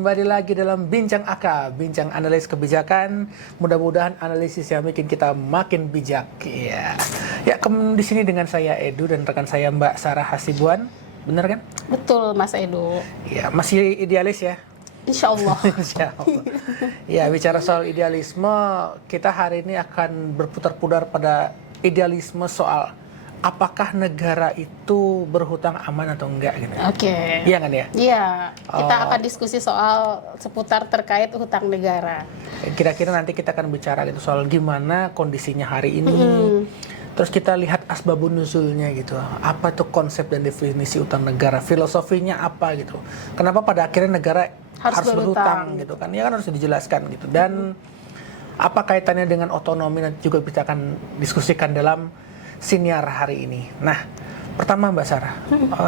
kembali lagi dalam Bincang AK, Bincang Analis Kebijakan. Mudah-mudahan analisis yang bikin kita makin bijak. Ya, di sini dengan saya Edu dan rekan saya Mbak Sarah Hasibuan. Benar kan? Betul, Mas Edu. Ya, masih idealis ya? Insya Allah. Insya Allah. Ya, bicara soal idealisme, kita hari ini akan berputar-putar pada idealisme soal apakah negara itu berhutang aman atau enggak gitu. Oke. Iya kan ya? Iya, kita akan diskusi soal seputar terkait hutang negara. Kira-kira nanti kita akan bicara gitu soal gimana kondisinya hari ini. Terus kita lihat asbabun nuzulnya gitu. Apa tuh konsep dan definisi utang negara, filosofinya apa gitu. Kenapa pada akhirnya negara harus berhutang gitu kan? Ya kan harus dijelaskan gitu. Dan apa kaitannya dengan otonomi nanti juga kita akan diskusikan dalam siniar hari ini. Nah, pertama Mbak Sarah,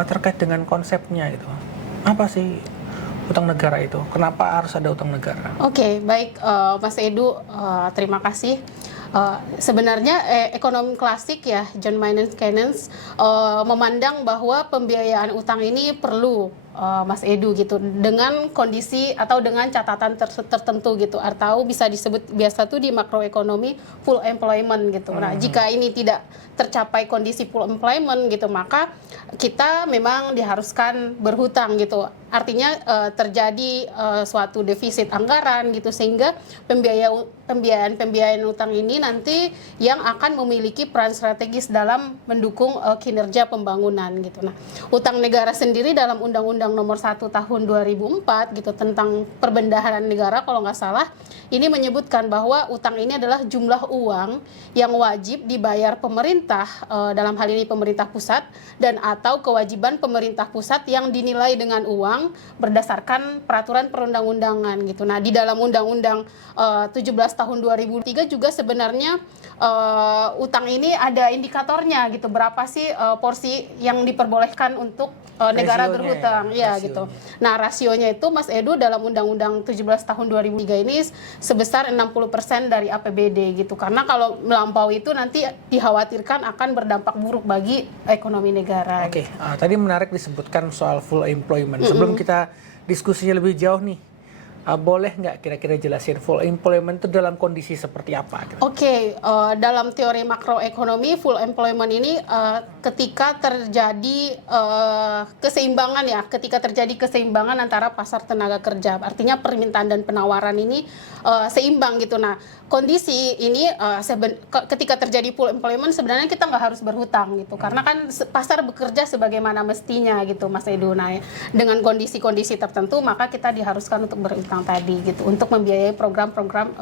terkait dengan konsepnya itu, apa sih utang negara itu? Kenapa harus ada utang negara? Oke, baik Mas Edu, terima kasih. Sebenarnya ekonomi klasik ya, John Maynard Keynes memandang bahwa pembiayaan utang ini perlu, Mas Edu gitu, dengan kondisi atau dengan catatan tertentu gitu, atau bisa disebut biasa tuh di makroekonomi full employment gitu. Nah, jika ini tidak tercapai kondisi full employment gitu, maka kita memang diharuskan berhutang gitu. Artinya terjadi suatu defisit anggaran gitu, sehingga pembiayaan utang ini nanti yang akan memiliki peran strategis dalam mendukung kinerja pembangunan gitu. Nah, utang negara sendiri dalam Undang-Undang Nomor 1 Tahun 2004 gitu tentang perbendaharaan negara kalau nggak salah, ini menyebutkan bahwa utang ini adalah jumlah uang yang wajib dibayar pemerintah, dalam hal ini pemerintah pusat, dan atau kewajiban pemerintah pusat yang dinilai dengan uang berdasarkan peraturan perundang-undangan gitu. Nah, di dalam Undang-Undang 17 tahun 2003 juga sebenarnya utang ini ada indikatornya gitu. Berapa sih porsi yang diperbolehkan untuk negara berhutang ya gitu. Nah, rasionya itu Mas Edu dalam Undang-Undang 17 tahun 2003 ini sebesar 60% dari APBD gitu. Karena kalau melampaui itu nanti dikhawatirkan akan berdampak buruk bagi ekonomi negara. Oke, tadi menarik disebutkan soal full employment. Sebelum kita diskusinya lebih jauh nih, boleh nggak kira-kira jelasin full employment itu dalam kondisi seperti apa? Oke, dalam teori makroekonomi full employment ini ketika terjadi keseimbangan ya, ketika terjadi keseimbangan antara pasar tenaga kerja, artinya permintaan dan penawaran ini seimbang gitu. Nah, kondisi ini ketika terjadi full employment sebenarnya kita nggak harus berhutang gitu, karena kan pasar bekerja sebagaimana mestinya gitu, Mas Edu. Nah, dengan kondisi-kondisi tertentu maka kita diharuskan untuk berhutang tadi gitu untuk membiayai program-program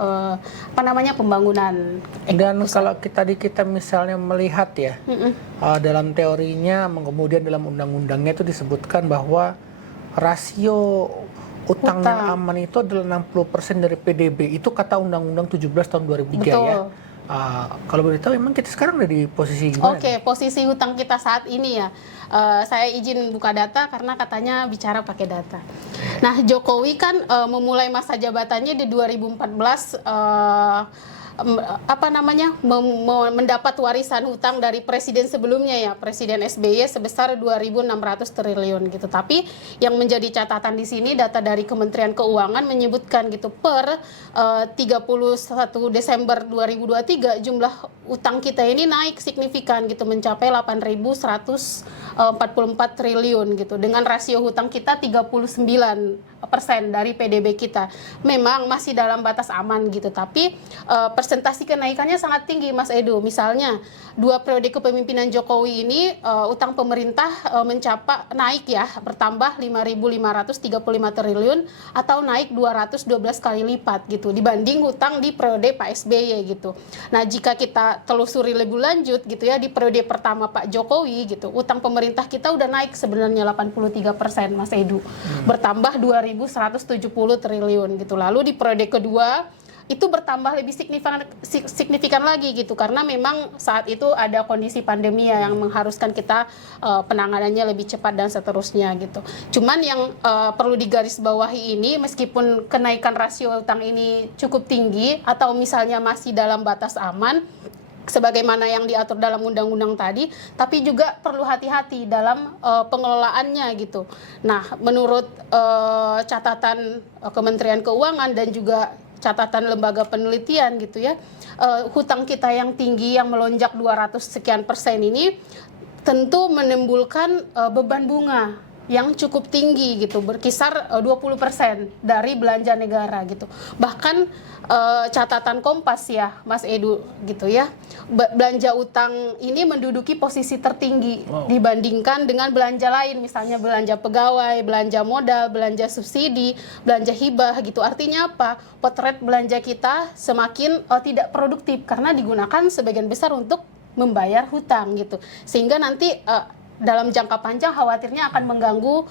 pembangunan. Dan kalau kita misalnya melihat ya dalam teorinya, kemudian dalam undang-undangnya itu disebutkan bahwa rasio utang yang aman itu adalah 60% dari PDB. Itu kata Undang-Undang 17 tahun 2003. Betul. Ya. Kalau boleh tahu memang kita sekarang ada di posisi gimana? Oke, posisi hutang kita saat ini ya. Saya izin buka data karena katanya bicara pakai data. Nah, Jokowi kan memulai masa jabatannya di 2014 mendapat warisan hutang dari presiden sebelumnya ya, Presiden SBY sebesar 2.600 triliun gitu. Tapi yang menjadi catatan di sini data dari Kementerian Keuangan menyebutkan gitu per 31 Desember 2023 jumlah utang kita ini naik signifikan gitu mencapai 8.144 triliun gitu dengan rasio hutang kita 39% dari PDB kita. Memang masih dalam batas aman gitu, tapi persentase kenaikannya sangat tinggi, Mas Edu. Misalnya 2 periode kepemimpinan Jokowi ini utang pemerintah naik ya, bertambah 5.535 triliun atau naik 212 kali lipat gitu dibanding utang di periode Pak SBY gitu. Nah, jika kita telusuri lebih lanjut gitu ya, di periode pertama Pak Jokowi gitu, utang pemerintah kita udah naik sebenarnya 83%, Mas Edu. Bertambah 2.170 triliun gitu. Lalu di periode kedua itu bertambah lebih signifikan lagi gitu, karena memang saat itu ada kondisi pandemi yang mengharuskan kita penanganannya lebih cepat dan seterusnya gitu. Cuman yang perlu digarisbawahi ini, meskipun kenaikan rasio utang ini cukup tinggi atau misalnya masih dalam batas aman, sebagaimana yang diatur dalam undang-undang tadi, tapi juga perlu hati-hati dalam pengelolaannya gitu. Nah, menurut catatan Kementerian Keuangan dan juga catatan lembaga penelitian gitu ya, hutang kita yang tinggi yang melonjak 200 sekian persen ini tentu menimbulkan beban bunga yang cukup tinggi gitu, berkisar 20% dari belanja negara gitu. Bahkan catatan Kompas ya, Mas Edu gitu ya, belanja utang ini menduduki posisi tertinggi dibandingkan dengan belanja lain, misalnya belanja pegawai, belanja modal, belanja subsidi, belanja hibah gitu. Artinya apa? Potret belanja kita semakin tidak produktif karena digunakan sebagian besar untuk membayar hutang gitu, sehingga nanti dalam jangka panjang khawatirnya akan mengganggu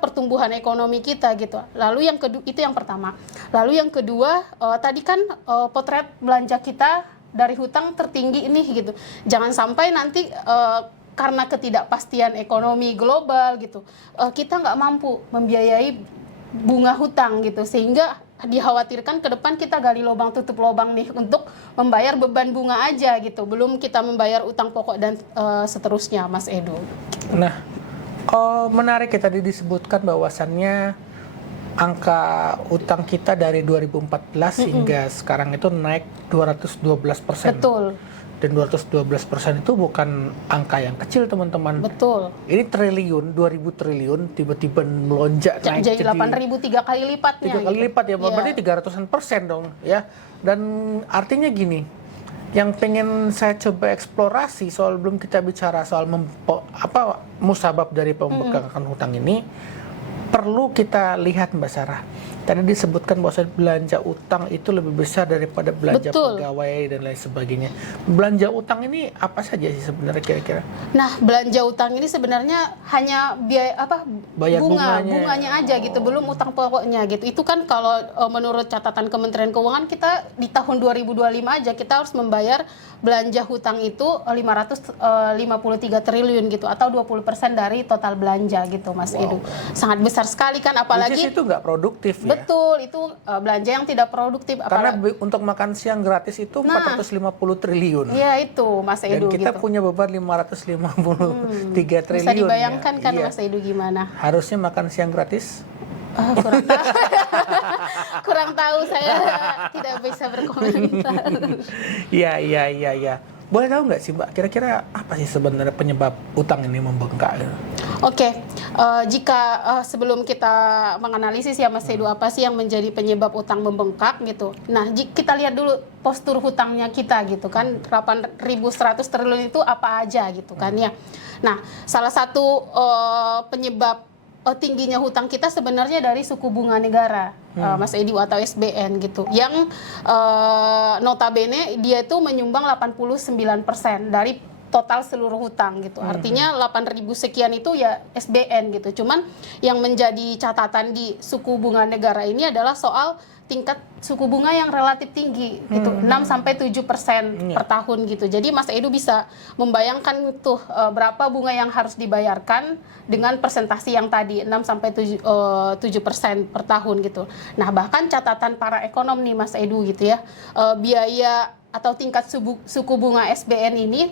pertumbuhan ekonomi kita gitu. Lalu yang kedua, itu yang pertama. Lalu yang kedua, tadi kan potret belanja kita dari hutang tertinggi ini gitu. Jangan sampai nanti karena ketidakpastian ekonomi global gitu, kita nggak mampu membiayai bunga hutang gitu, sehingga dikhawatirkan ke depan kita gali lubang tutup lubang nih untuk membayar beban bunga aja gitu, belum kita membayar utang pokok dan seterusnya, Mas Edu. Nah, menarik ya tadi disebutkan bahwasannya angka utang kita dari 2014 hingga sekarang itu naik 212%. Betul. Dan 212% itu bukan angka yang kecil, teman-teman. Betul. Ini triliun, 2000 triliun tiba-tiba melonjak naik jadi 8.000 3 kali lipatnya. 3 kali lipat ya, berarti 300% dong ya. Dan artinya gini, yang pengen saya coba eksplorasi soal, belum kita bicara soal musabab dari pembengkakan hutang ini, perlu kita lihat Mbak Sarah. Tadi disebutkan bahwa belanja utang itu lebih besar daripada belanja pegawai dan lain sebagainya. Belanja utang ini apa saja sih sebenarnya kira-kira? Nah, belanja utang ini sebenarnya hanya biaya Bayar bunganya aja gitu, belum utang pokoknya gitu. Itu kan kalau menurut catatan Kementerian Keuangan kita di tahun 2025 aja kita harus membayar belanja hutang itu 553 triliun gitu, atau 20% dari total belanja gitu, Mas Edu. Sangat besar sekali kan, apalagi itu nggak produktif ya. Betul, itu belanja yang tidak produktif. Karena untuk makan siang gratis itu 450 triliun. Iya itu, Mas Edu. Dan kita punya beban 553 triliun. Bisa dibayangkan ya. kan, Mas Edu, gimana? Harusnya makan siang gratis? Kurang tahu. Kurang tahu, saya tidak bisa berkomentar. Iya. Boleh tahu nggak sih Mbak, kira-kira apa sih sebenarnya penyebab utang ini membengkak? Oke, jika sebelum kita menganalisis ya Mas Edu, apa sih yang menjadi penyebab utang membengkak gitu. Nah, kita lihat dulu postur hutangnya kita gitu kan, 8.100 triliun itu apa aja gitu kan ya. Nah, salah satu penyebab tingginya hutang kita sebenarnya dari suku bunga negara, Mas Edu, atau SBN gitu, yang notabene dia itu menyumbang 89% dari total seluruh hutang gitu. Artinya 8.000 sekian itu ya SBN gitu. Cuman yang menjadi catatan di suku bunga negara ini adalah soal tingkat suku bunga yang relatif tinggi gitu, 6-7% per tahun gitu. Jadi Mas Edu bisa membayangkan tuh berapa bunga yang harus dibayarkan dengan persentase yang tadi 6-7% per tahun gitu. Nah, bahkan catatan para ekonom nih Mas Edu gitu ya, biaya atau tingkat suku bunga SBN ini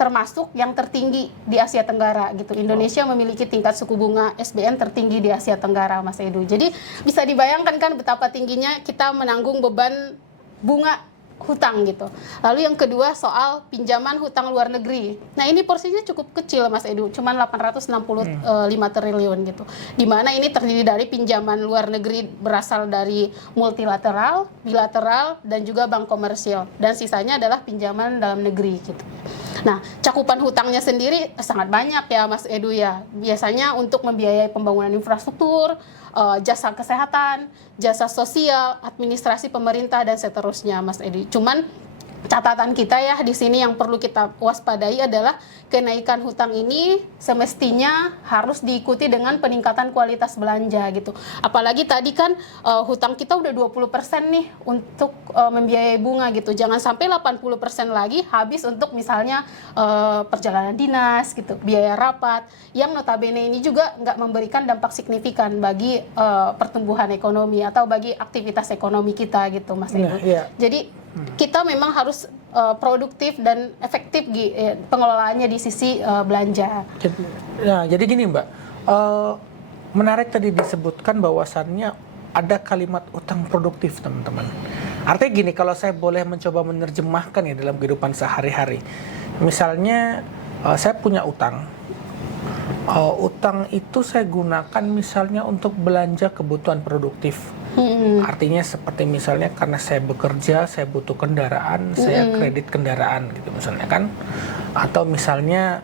termasuk yang tertinggi di Asia Tenggara gitu. Indonesia memiliki tingkat suku bunga SBN tertinggi di Asia Tenggara, Mas Edu. Jadi bisa dibayangkan kan betapa tingginya kita menanggung beban bunga hutang gitu. Lalu yang kedua soal pinjaman hutang luar negeri. Nah, ini porsinya cukup kecil Mas Edu, cuman 865 triliun gitu. Di mana ini terdiri dari pinjaman luar negeri berasal dari multilateral, bilateral, dan juga bank komersial. Dan sisanya adalah pinjaman dalam negeri gitu. Nah, cakupan hutangnya sendiri sangat banyak ya Mas Edu ya. Biasanya untuk membiayai pembangunan infrastruktur, jasa kesehatan, jasa sosial, administrasi pemerintah, dan seterusnya Mas Edu. Cuman catatan kita ya di sini yang perlu kita waspadai adalah kenaikan hutang ini semestinya harus diikuti dengan peningkatan kualitas belanja gitu. Apalagi tadi kan hutang kita udah 20% nih untuk membiayai bunga gitu. Jangan sampai 80% lagi habis untuk misalnya perjalanan dinas gitu, biaya rapat, yang notabene ini juga nggak memberikan dampak signifikan bagi pertumbuhan ekonomi atau bagi aktivitas ekonomi kita gitu Mas Edu. Iya. Jadi kita memang harus produktif dan efektif pengelolaannya di sisi belanja. Jadi gini Mbak, menarik tadi disebutkan bahwasannya ada kalimat utang produktif teman-teman. Artinya gini, kalau saya boleh mencoba menerjemahkan ya dalam kehidupan sehari-hari. Misalnya saya punya utang. Utang itu saya gunakan misalnya untuk belanja kebutuhan produktif. Artinya seperti misalnya karena saya bekerja, saya butuh kendaraan, saya kredit kendaraan gitu misalnya kan. Atau misalnya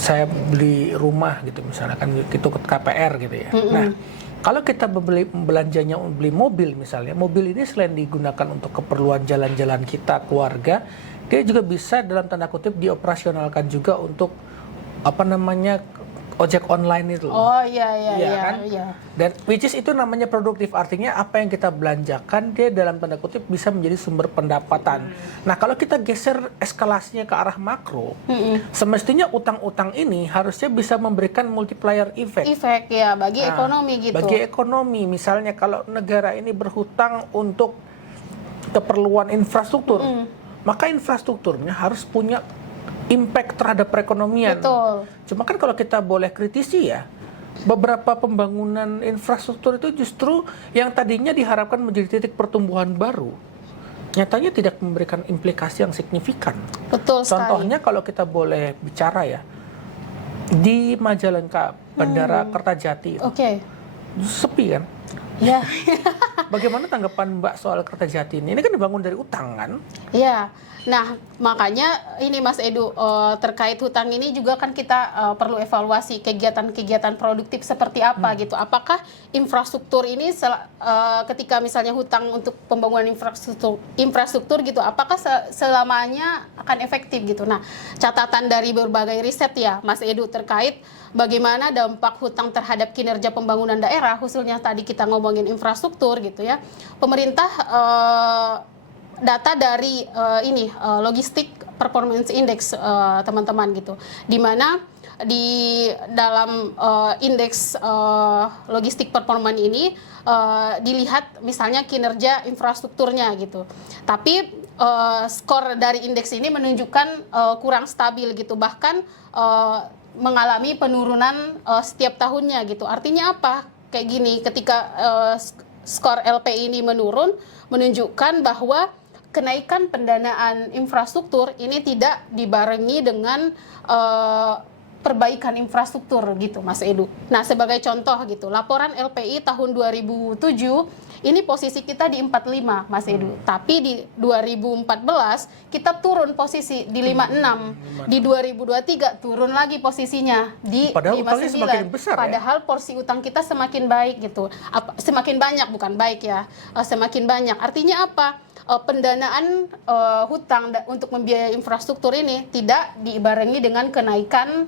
saya beli rumah gitu misalnya kan, itu ke KPR gitu ya. Nah, kalau kita belanjanya beli mobil misalnya, mobil ini selain digunakan untuk keperluan jalan-jalan kita, keluarga, dia juga bisa dalam tanda kutip dioperasionalkan juga untuk ojek online itu. Oh iya kan? iya. Dan which is itu namanya produktif, artinya apa yang kita belanjakan dia dalam tanda kutip bisa menjadi sumber pendapatan. Nah, kalau kita geser eskalasinya ke arah makro, semestinya utang-utang ini harusnya bisa memberikan multiplier effect. Efek ya bagi ekonomi gitu. Bagi ekonomi, misalnya kalau negara ini berhutang untuk keperluan infrastruktur, maka infrastrukturnya harus punya impact terhadap perekonomian. Betul. Cuma kan kalau kita boleh kritisi ya, beberapa pembangunan infrastruktur itu justru yang tadinya diharapkan menjadi titik pertumbuhan baru, nyatanya tidak memberikan implikasi yang signifikan. Betul sekali. Contohnya kalau kita boleh bicara ya, di Majalengka, Bandara Kertajati, sepi kan? Ya. Bagaimana tanggapan Mbak soal Kertajati ini? Ini kan dibangun dari utang kan? Iya. Nah, makanya ini Mas Edu, terkait hutang ini juga kan kita perlu evaluasi kegiatan-kegiatan produktif seperti apa gitu. Apakah infrastruktur ini ketika misalnya hutang untuk pembangunan infrastruktur gitu, apakah selamanya akan efektif gitu. Nah, catatan dari berbagai riset ya Mas Edu terkait bagaimana dampak hutang terhadap kinerja pembangunan daerah, khususnya tadi kita ngomongin infrastruktur gitu ya. Pemerintah data dari Logistic Performance Index teman-teman gitu, di mana di dalam indeks logistik performance ini dilihat misalnya kinerja infrastrukturnya gitu, tapi skor dari indeks ini menunjukkan kurang stabil gitu, bahkan mengalami penurunan setiap tahunnya gitu. Artinya apa? Kayak gini, ketika skor LPI ini menurun, menunjukkan bahwa kenaikan pendanaan infrastruktur ini tidak dibarengi dengan perbaikan infrastruktur gitu Mas Edu. Nah, sebagai contoh gitu, laporan LPI tahun 2007 ini posisi kita di 45 Mas Edu. Tapi di 2014 kita turun posisi di 56. Di 2023 turun lagi posisinya di 59. Semakin besar, padahal porsi utang kita semakin baik gitu. Semakin banyak, bukan baik ya. Semakin banyak. Artinya apa? Pendanaan hutang untuk membiayai infrastruktur ini tidak dibarengi dengan kenaikan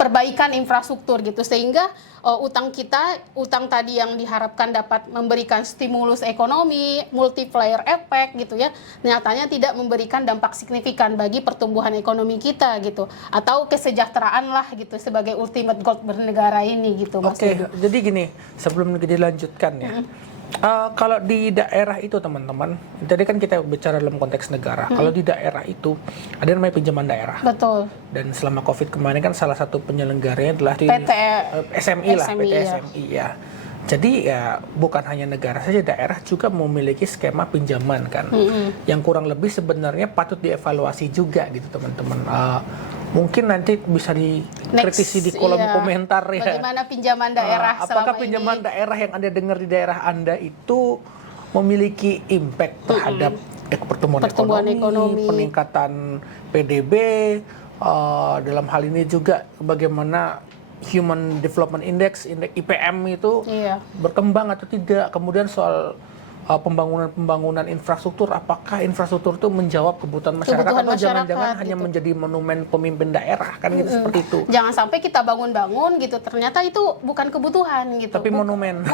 perbaikan infrastruktur gitu, sehingga utang tadi yang diharapkan dapat memberikan stimulus ekonomi, multiplier effect gitu ya, nyatanya tidak memberikan dampak signifikan bagi pertumbuhan ekonomi kita gitu, atau kesejahteraan lah gitu sebagai ultimate goal bernegara ini gitu Mas. Oke, jadi gini, sebelum dilanjutkan ya. Kalau di daerah itu teman-teman, tadi kan kita bicara dalam konteks negara. Kalau di daerah itu ada namanya pinjaman daerah. Betul. Dan selama COVID kemarin kan salah satu penyelenggaranya adalah PT SMI lah, PT ya. SMI ya. Jadi ya bukan hanya negara saja, daerah juga memiliki skema pinjaman kan. Yang kurang lebih sebenarnya patut dievaluasi juga gitu teman-teman. Mungkin nanti bisa dikritisi di kolom komentar ya. Bagaimana pinjaman daerah apakah pinjaman daerah yang Anda dengar di daerah Anda itu memiliki impact terhadap pertumbuhan ekonomi, peningkatan PDB, dalam hal ini juga bagaimana Human Development Index, indeks IPM itu berkembang atau tidak. Kemudian soal pembangunan infrastruktur, apakah infrastruktur itu menjawab kebutuhan masyarakat atau jangan-jangan hanya menjadi monumen pemimpin daerah kan gitu, seperti itu. Jangan sampai kita bangun-bangun gitu ternyata itu bukan kebutuhan gitu, tapi monumen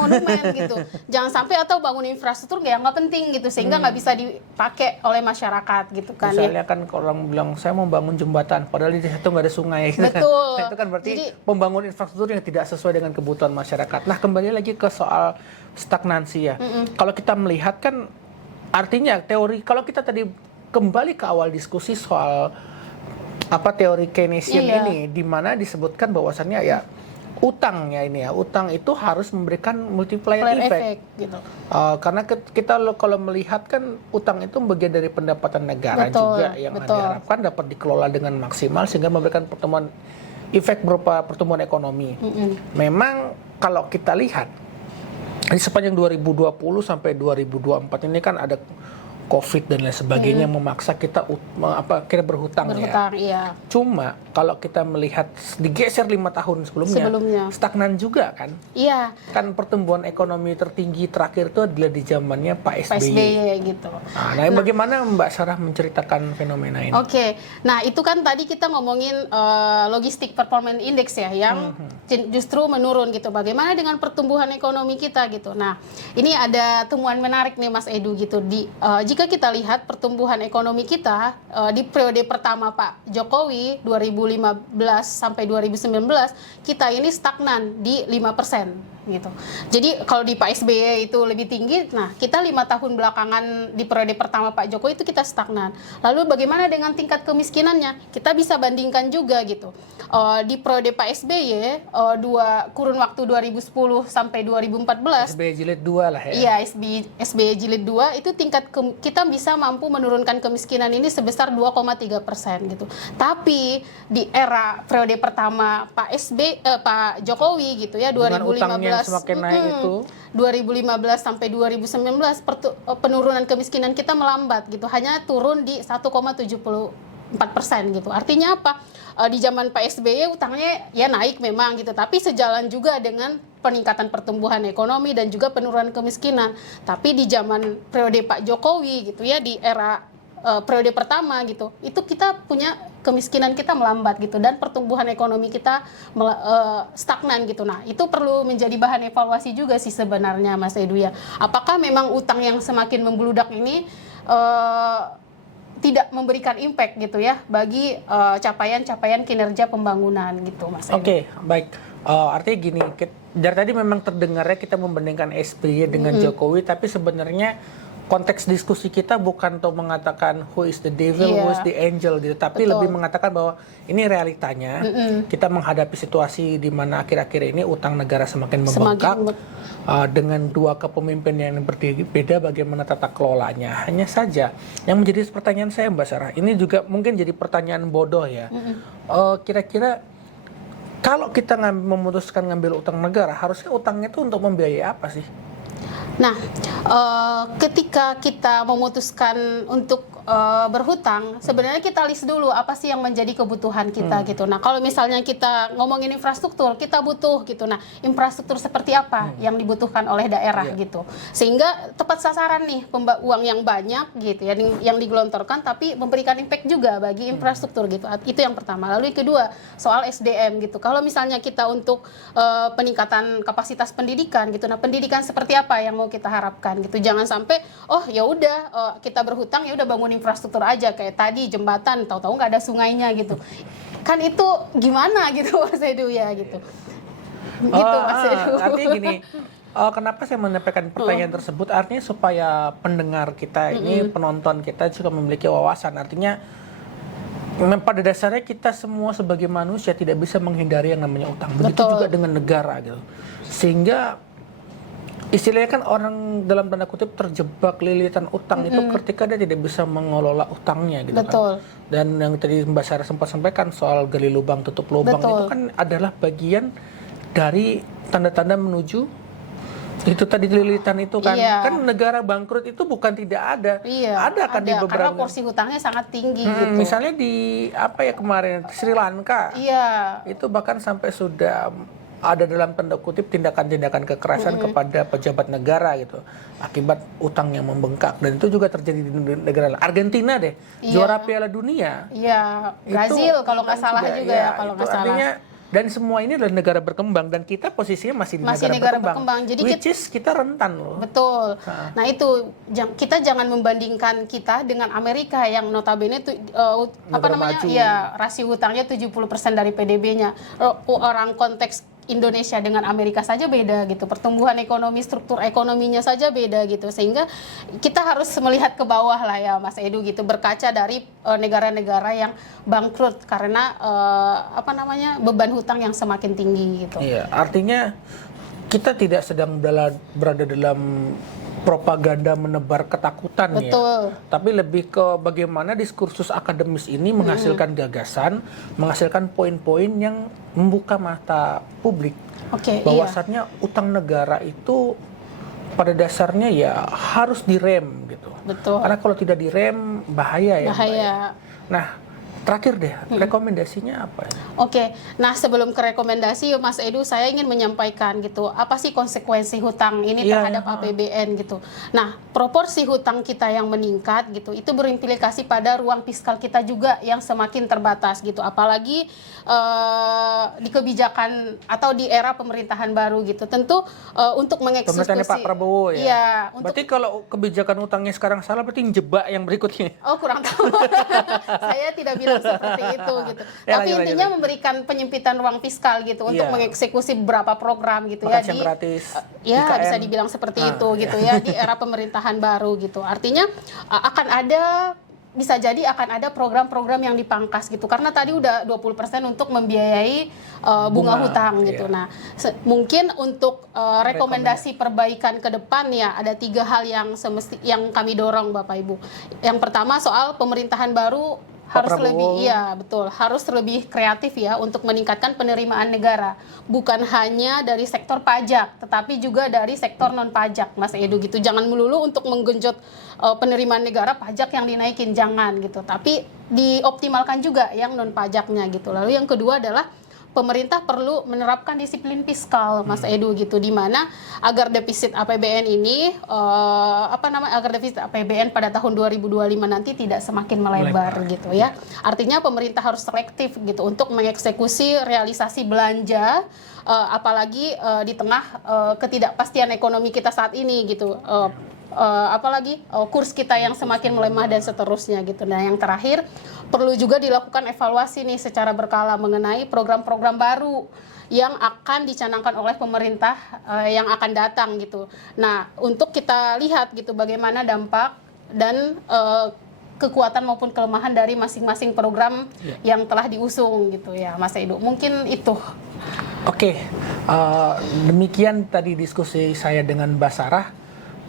gitu. Jangan sampai atau bangun infrastruktur nggak penting gitu sehingga nggak bisa dipakai oleh masyarakat gitu kan. Misalnya kan orang bilang saya mau bangun jembatan padahal di situ nggak ada sungai gitu. Betul. Itu kan berarti pembangunan infrastruktur yang tidak sesuai dengan kebutuhan masyarakat. Nah, kembali lagi ke soal stagnansi ya. Kalau kita melihat kan artinya teori, kalau kita tadi kembali ke awal diskusi soal teori Keynesian ini, di mana disebutkan bahwasannya ya utangnya ini ya, utang itu harus memberikan multiplier effect gitu. Karena kita kalau melihat kan utang itu bagian dari pendapatan negara juga yang diharapkan dapat dikelola dengan maksimal sehingga memberikan efek berupa pertumbuhan ekonomi. Memang kalau kita lihat di sepanjang 2020 sampai 2024 ini kan ada COVID dan lain sebagainya memaksa kita berhutang ya. Iya. Cuma kalau kita melihat digeser 5 tahun sebelumnya stagnan juga kan. Iya. Kan pertumbuhan ekonomi tertinggi terakhir itu adalah di zamannya Pak SBY. Gitu. Nah, bagaimana Mbak Sarah menceritakan fenomena ini? Oke. Nah, itu kan tadi kita ngomongin logistik performance index ya yang justru menurun gitu. Bagaimana dengan pertumbuhan ekonomi kita gitu. Nah, ini ada temuan menarik nih Mas Edu gitu jika kita lihat pertumbuhan ekonomi kita di periode pertama Pak Jokowi 2015 sampai 2019 kita ini stagnan di 5% gitu. Jadi kalau di Pak SBY itu lebih tinggi, nah kita 5 tahun belakangan di periode pertama Pak Jokowi itu kita stagnan. Lalu bagaimana dengan tingkat kemiskinannya? Kita bisa bandingkan juga gitu. Di periode Pak SBY kurun waktu 2010 sampai 2014 SBY jilid 2 lah ya. Iya, SBY jilid 2 itu kita bisa mampu menurunkan kemiskinan ini sebesar 2,3% gitu. Tapi di era periode pertama Pak Jokowi gitu ya 2015 semakin naik itu 2015 sampai 2019 penurunan kemiskinan kita melambat gitu, hanya turun di 1,74% gitu. Artinya apa? Di zaman Pak SBY utangnya ya naik memang gitu, tapi sejalan juga dengan peningkatan pertumbuhan ekonomi dan juga penurunan kemiskinan. Tapi di zaman periode Pak Jokowi gitu ya, di era periode pertama gitu, itu kita punya kemiskinan kita melambat gitu dan pertumbuhan ekonomi kita stagnan gitu. Nah, itu perlu menjadi bahan evaluasi juga sih sebenarnya Mas Edu ya. Apakah memang utang yang semakin membludak ini tidak memberikan impact gitu ya bagi capaian-capaian kinerja pembangunan gitu Mas Edu. Oke, baik. Artinya gini, dari tadi memang terdengarnya kita membandingkan SBY dengan Jokowi, tapi sebenarnya konteks diskusi kita bukan untuk mengatakan who is the devil, who is the angel gitu, tapi lebih mengatakan bahwa ini realitanya. Kita menghadapi situasi di mana akhir-akhir ini utang negara semakin membengkak dengan dua kepemimpinan yang berbeda, bagaimana tata kelolanya. Hanya saja yang menjadi pertanyaan saya Mbak Sarah, ini juga mungkin jadi pertanyaan bodoh ya. Kira-kira kalau kita memutuskan ngambil utang negara, harusnya utangnya itu untuk membiayai apa sih? Nah, ketika kita memutuskan untuk berhutang, sebenarnya kita list dulu apa sih yang menjadi kebutuhan kita gitu. Nah, kalau misalnya kita ngomongin infrastruktur, kita butuh gitu. Nah, infrastruktur seperti apa yang dibutuhkan oleh daerah gitu. Sehingga tepat sasaran nih uang yang banyak gitu ya, yang digelontorkan tapi memberikan impact juga bagi infrastruktur gitu. Itu yang pertama. Lalu yang kedua, soal SDM gitu. Kalau misalnya kita untuk peningkatan kapasitas pendidikan gitu. Nah, pendidikan seperti apa yang mau kita harapkan gitu. Jangan sampai ya udah kita berhutang ya udah bangun infrastruktur aja kayak tadi jembatan tahu-tahu nggak ada sungainya gitu. Kan itu gimana gitu Mas Edu ya gitu. Gitu Mas Edu. Artinya gini, kenapa saya menyampaikan pertanyaan tersebut? Artinya supaya pendengar kita ini, penonton kita juga memiliki wawasan. Artinya pada dasarnya kita semua sebagai manusia tidak bisa menghindari yang namanya utang. Begitu juga dengan negara gitu. Sehingga istilahnya kan orang dalam tanda kutip terjebak lilitan utang itu ketika dia tidak bisa mengelola utangnya gitu kan. Dan yang tadi Mbak Sarah sempat sampaikan soal gali lubang tutup lubang itu kan adalah bagian dari tanda-tanda menuju itu tadi lilitan itu kan. Kan negara bangkrut itu bukan tidak ada. Ada kan di beberapa, karena porsi hutangnya sangat tinggi gitu. Misalnya di kemarin Sri Lanka. Itu bahkan sampai sudah ada dalam tanda kutip tindakan-tindakan kekerasan kepada pejabat negara gitu akibat utang yang membengkak, dan itu juga terjadi di negara lain. Argentina deh juara Piala Dunia. Brazil kalau nggak salah juga ya kalau nggak salah. Artinya dan semua ini adalah negara berkembang dan kita posisinya masih di negara berkembang. Jadi kita rentan loh. Betul. Nah itu kita jangan membandingkan kita dengan Amerika yang notabene rasio hutangnya 70% dari PDB-nya. Orang konteks Indonesia dengan Amerika saja beda gitu, pertumbuhan ekonomi, struktur ekonominya saja beda gitu, sehingga kita harus melihat ke bawah lah ya Mas Edu gitu, berkaca dari negara-negara yang bangkrut karena beban hutang yang semakin tinggi gitu. Iya, artinya kita tidak sedang berada dalam propaganda menebar ketakutan. Betul. Ya, tapi lebih ke bagaimana diskursus akademis ini menghasilkan gagasan, menghasilkan poin-poin yang membuka mata publik. Oke, bahwasannya utang negara itu pada dasarnya ya harus direm gitu. Betul. Karena kalau tidak direm bahaya ya. Bahaya. Nah, terakhir deh, rekomendasinya apa? Oke, nah sebelum ke rekomendasi Mas Edu, saya ingin menyampaikan gitu, apa sih konsekuensi hutang ini terhadap APBN gitu. Nah, proporsi hutang kita yang meningkat gitu, itu berimplikasi pada ruang fiskal kita juga yang semakin terbatas gitu. Apalagi di kebijakan atau di era pemerintahan baru gitu. Tentu untuk mengeksekusi. Pemerintahannya Pak Prabowo ya? Iya. Berarti kalau kebijakan utangnya sekarang salah, berarti jebak yang berikutnya? Oh, kurang tahu. Saya tidak bilang seperti itu gitu. Ya, Tapi intinya memberikan penyempitan ruang fiskal gitu untuk mengeksekusi beberapa program gitu. Makan siang gratis. Ya, IKN. bisa dibilang seperti itu gitu ya di era pemerintahan baru gitu. Artinya bisa jadi akan ada program-program yang dipangkas gitu. Karena tadi udah 20% untuk membiayai bunga hutang gitu. Iya. Nah, mungkin untuk rekomendasi perbaikan ke depan ya ada 3 hal yang kami dorong Bapak Ibu. Yang pertama soal pemerintahan baru harus lebih kreatif ya untuk meningkatkan penerimaan negara, bukan hanya dari sektor pajak tetapi juga dari sektor non pajak Mas Edu gitu. Jangan melulu untuk menggenjot penerimaan negara pajak yang dinaikin, jangan gitu, tapi dioptimalkan juga yang non pajaknya gitu. Lalu yang kedua adalah pemerintah perlu menerapkan disiplin fiskal Mas Edu gitu, di mana agar defisit APBN ini agar defisit APBN pada tahun 2025 nanti tidak semakin melebar gitu ya. Artinya pemerintah harus selektif gitu untuk mengeksekusi realisasi belanja, apalagi di tengah ketidakpastian ekonomi kita saat ini gitu. Kurs kita yang semakin melemah dan seterusnya gitu. Nah, yang terakhir perlu juga dilakukan evaluasi nih secara berkala mengenai program-program baru yang akan dicanangkan oleh pemerintah yang akan datang gitu. Nah, untuk kita lihat gitu bagaimana dampak dan kekuatan maupun kelemahan dari masing-masing program yang telah diusung gitu ya Mas Edu. Mungkin itu. Oke, demikian tadi diskusi saya dengan Mbak Sarah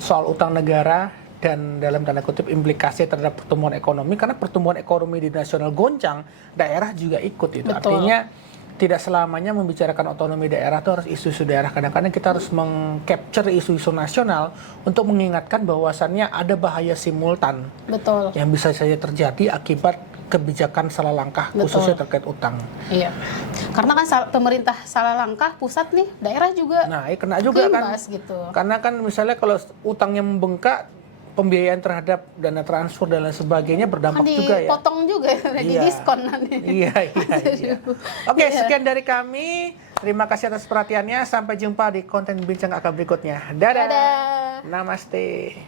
soal utang negara dan dalam tanda kutip implikasi terhadap pertumbuhan ekonomi, karena pertumbuhan ekonomi di nasional goncang, daerah juga ikut itu. Betul. Artinya tidak selamanya membicarakan otonomi daerah itu harus isu-isu daerah. Kadang-kadang kita harus meng-capture isu-isu nasional untuk mengingatkan bahwasannya ada bahaya simultan. Betul. Yang bisa saja terjadi akibat kebijakan salah langkah, khususnya terkait utang. Iya. Karena kan pemerintah salah langkah, pusat nih, daerah juga. Nah, kena juga kan. Gitu. Karena kan misalnya kalau utangnya membengkak, pembiayaan terhadap dana transfer dan lain sebagainya berdampak juga ya. Dipotong juga, di diskon nanti. Iya. Oke, sekian dari kami. Terima kasih atas perhatiannya. Sampai jumpa di konten bincang akal berikutnya. Dadah. Dadah. Namaste.